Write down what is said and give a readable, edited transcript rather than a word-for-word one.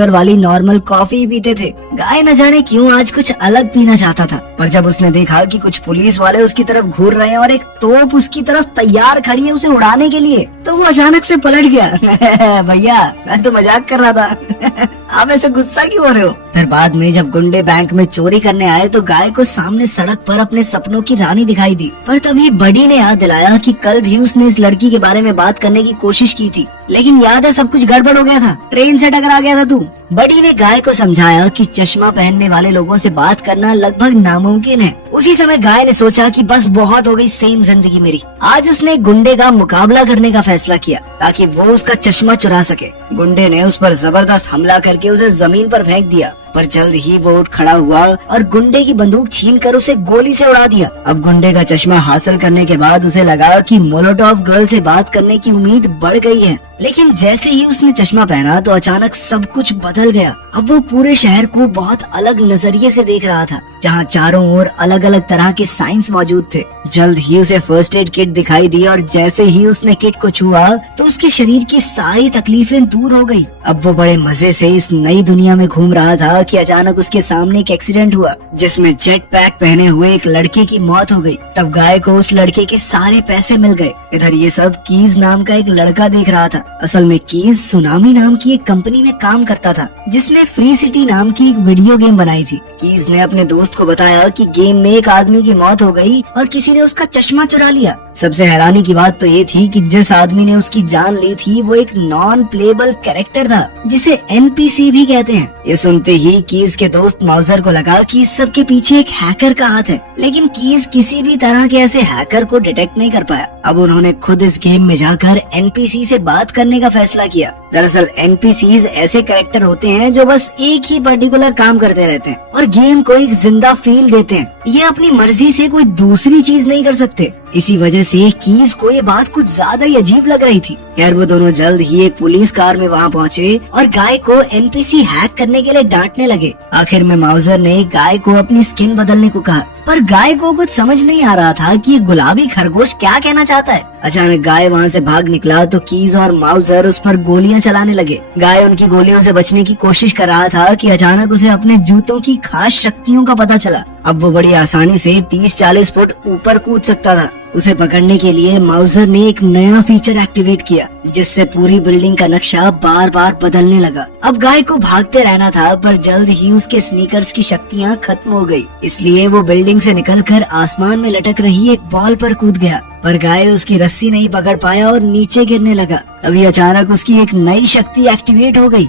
Sugar वाली normal coffee पीते थे। गाय न जाने क्यों आज कुछ अलग पीना चाहता था, पर जब उसने देखा कि कुछ पुलिस वाले उसकी तरफ घूर रहे हैं और एक तोप उसकी तरफ तैयार खड़ी है उसे उड़ाने के लिए, तो वो अचानक से पलट गया। भैया मैं तो मजाक कर रहा था। आप ऐसे गुस्सा क्यों हो रहे हो? फिर बाद में जब गुंडे बैंक में चोरी करने आए तो गाय को सामने सड़क पर अपने सपनों की रानी दिखाई दी। पर तभी बड़ी ने याद दिलाया कि कल भी उसने इस लड़की के बारे में बात करने की कोशिश की थी, लेकिन याद है सब कुछ गड़बड़ हो गया था, ट्रेन से टकरा गया था तू। बड़ी ने गाय को समझाया कि चश्मा पहनने वाले लोगों से बात करना लगभग नामुमकिन है। उसी समय गाय ने सोचा कि बस बहुत हो गई सेम जिंदगी मेरी। आज उसने गुंडे का मुकाबला करने का फैसला किया ताकि वो उसका चश्मा चुरा सके। गुंडे ने उस पर जबरदस्त हमला करके उसे जमीन पर फेंक दिया, पर जल्द ही वो उठ खड़ा हुआ और गुंडे की बंदूक छीनकर उसे गोली से उड़ा दिया। अब गुंडे का चश्मा हासिल करने के बाद उसे लगा कि मोलोटोव गर्ल से बात करने की उम्मीद बढ़ गई है, लेकिन जैसे ही उसने चश्मा पहना तो अचानक सब कुछ बदल गया। अब वो पूरे शहर को बहुत अलग नजरिए से देख रहा था, जहाँ चारों ओर अलग अलग तरह के साइंस मौजूद थे। जल्द ही उसे फर्स्ट एड किट दिखाई दी और जैसे ही उसने किट को छुआ तो उसके शरीर की सारी तकलीफें दूर हो गई। अब वो बड़े मजे से इस नई दुनिया में घूम रहा था कि अचानक उसके सामने एक एक्सीडेंट हुआ जिसमें जेट पैक पहने हुए एक लड़के की मौत हो गई। तब गाय को उस लड़के के सारे पैसे मिल गए। इधर ये सब कीज नाम का एक लड़का देख रहा था। असल में कीज सुनामी नाम की एक कंपनी में काम करता था जिसने फ्री सिटी नाम की एक वीडियो गेम बनाई थी। कीज ने अपने दोस्त को बताया कि गेम में एक आदमी की मौत हो गई और किसी ने उसका चश्मा चुरा लिया। सबसे हैरानी की बात तो ये थी कि जिस आदमी ने उसकी जान ली थी वो एक नॉन प्लेबल कैरेक्टर था जिसे एनपीसी भी कहते हैं। ये सुनते ही कीज के दोस्त माउजर को लगा कि इस सब के पीछे एक हैकर का हाथ है, लेकिन कीज किसी भी तरह के ऐसे हैकर को डिटेक्ट नहीं कर पाया। अब उन्होंने खुद इस गेम में जाकर एनपीसी से बात करने का फैसला किया। दरअसल एनपीसीज ऐसे कैरेक्टर होते हैं जो बस एक ही पर्टिकुलर काम करते रहते हैं और गेम को एक जिंदा फील देते हैं। ये अपनी मर्जी से कोई दूसरी चीज नहीं कर सकते। इसी वजह से कीज को ये बात कुछ ज्यादा ही अजीब लग रही थी। यार वो दोनों जल्द ही एक पुलिस कार में वहाँ पहुँचे और गाय को एनपीसी हैक करने के लिए डांटने लगे। आखिर में माउजर ने गाय को अपनी स्किन बदलने को कहा, पर गाय को कुछ समझ नहीं आ रहा था कि ये गुलाबी खरगोश क्या कहना चाहता है। अचानक गाय वहाँ से भाग निकला तो कीज और माउजर उस पर गोलियां चलाने लगे। गाय उनकी गोलियों से बचने की कोशिश कर रहा था कि अचानक उसे अपने जूतों की खास शक्तियों का पता चला। अब वो बड़ी आसानी से 30-40 फुट ऊपर कूद सकता था। उसे पकड़ने के लिए माउजर ने एक नया फीचर एक्टिवेट किया जिससे पूरी बिल्डिंग का नक्शा बार बार बदलने लगा। अब गाय को भागते रहना था, पर जल्द ही उसके स्नीकर्स की शक्तियाँ खत्म हो गई, इसलिए वो बिल्डिंग से निकलकर आसमान में लटक रही एक बॉल पर कूद गया। पर गाय उसकी रस्सी नहीं पकड़ पाया और नीचे गिरने लगा। अभी अचानक उसकी एक नई शक्ति एक्टिवेट हो गई।